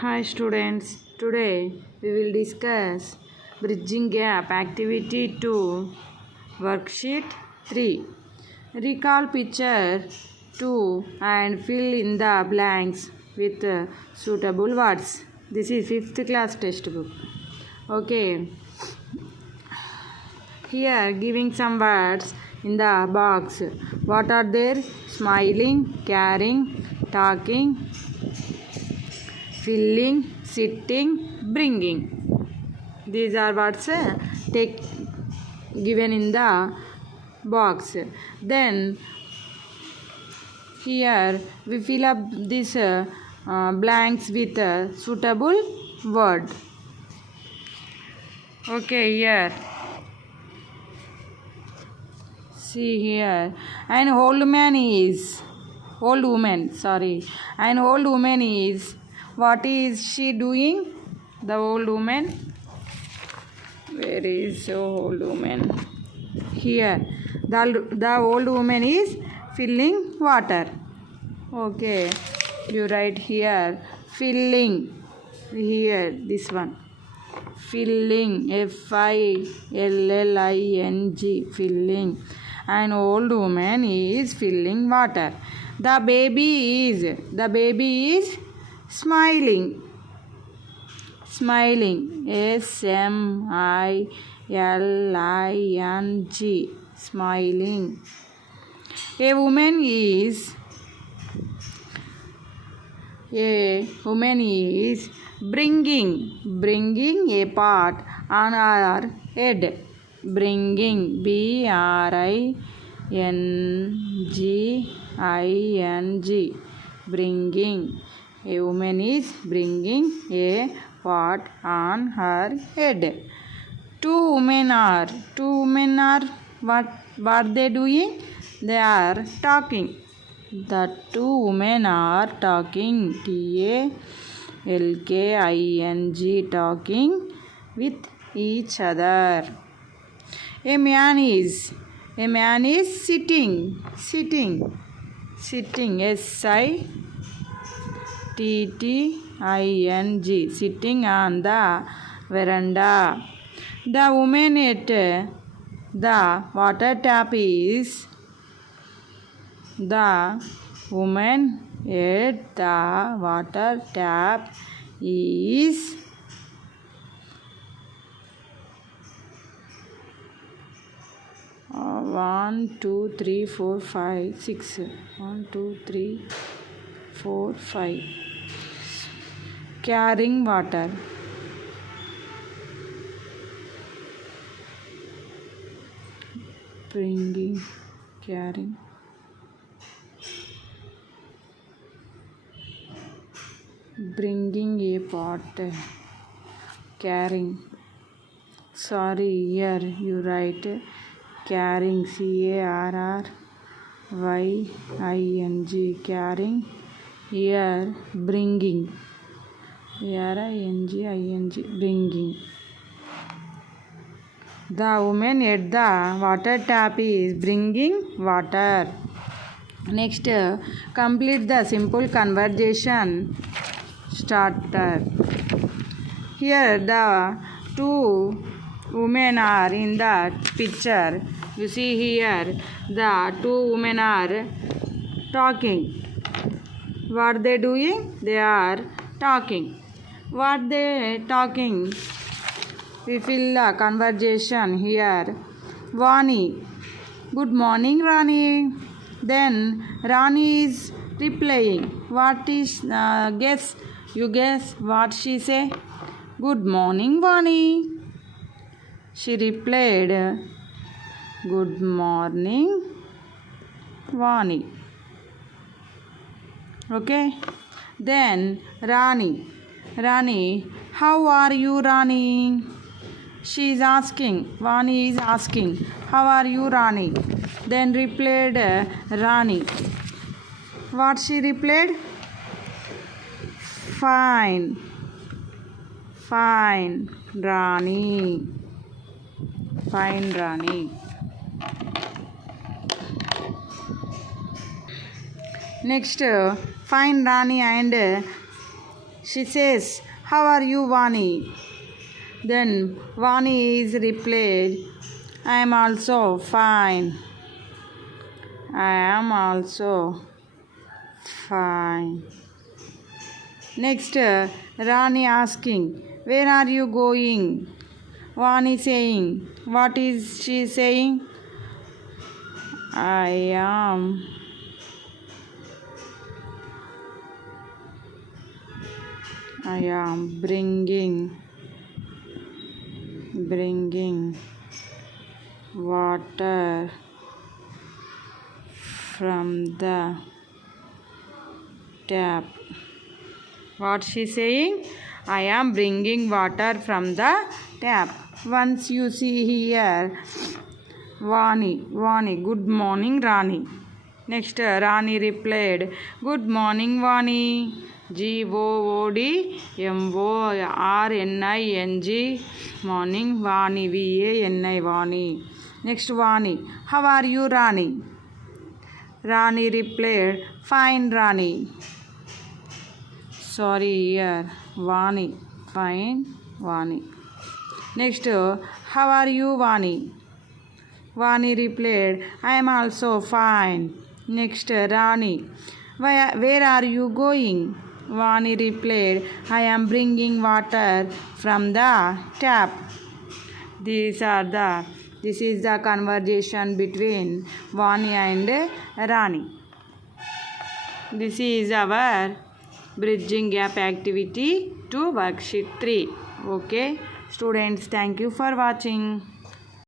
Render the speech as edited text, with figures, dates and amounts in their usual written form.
Hi students, today we will discuss Bridging Gap Activity 2 Worksheet 3. Recall picture 2 and fill in the blanks with suitable words. This is 5th class textbook. Okay, here giving some words in the box. What are there? Smiling, caring, talking, filling, sitting, bringing. These are words given in the box. Then here we fill up these blanks with a suitable word. Okay, here see here, an old woman is, what is she doing? The old woman. Where is the old woman? Here. The old woman is filling water. Okay. You write here. Filling. Here. This one. Filling. Filling. Filling. An old woman is filling water. The baby is smiling. Smiling. Smiling. A woman is bringing a pot on her head. Bringing. BRINGING. Bringing. A woman is bringing a pot on her head. Two women are what they doing? They are talking. The two women are talking. TALKING. Talking with each other. A man is sitting. SITTING. Sitting on the veranda. The woman at the water tap is one, two, three, four, five, six. 1, 2, 3, 4, 5. Carrying water. Bringing, carrying. Bringing a pot. Carrying. Sorry, here you write carrying. CARRYING. Carrying. Here bringing. Bringing. The woman at the water tap is bringing water. Next, complete the simple conversation starter. Here the two women are in the picture. You see here the two women are talking. What they doing? They are talking. What they talking? We fill the conversation here. Vani. Good morning, Rani. Then Rani is replying. What is guess? You guess what she say? Good morning, Vani. She replied, good morning, Vani. Okay. Then Rani, how are you, Rani? She is asking. Vani is asking, how are you, Rani? Then replied Rani. What she replied? Fine, Rani. Fine, Rani. Next, find Rani and She says, "How are you, Vani?" Then Vani is replied, "I am also fine. I am also fine." Next, Rani asking, "Where are you going?" Vani saying, what is she saying? I am bringing water from the tap. What she saying? I am bringing water from the tap. Once you see here, Vani, good morning, Rani. Next, Rani replied, "Good morning, Vani." GOODMORNING, morning, Vani, VANI, Vani. Next, Vani, "How are you, Rani?" Rani replied, "Fine, Rani." Sorry, here, Vani, fine, Vani. Next, "How are you, Vani?" Vani replied, "I am also fine." Next, Rani, where are you going?" Vani replied, "I am bringing water from the tap." This is the conversation between Vani and Rani. This is our bridging gap activity to worksheet 3. Okay, students, thank you for watching.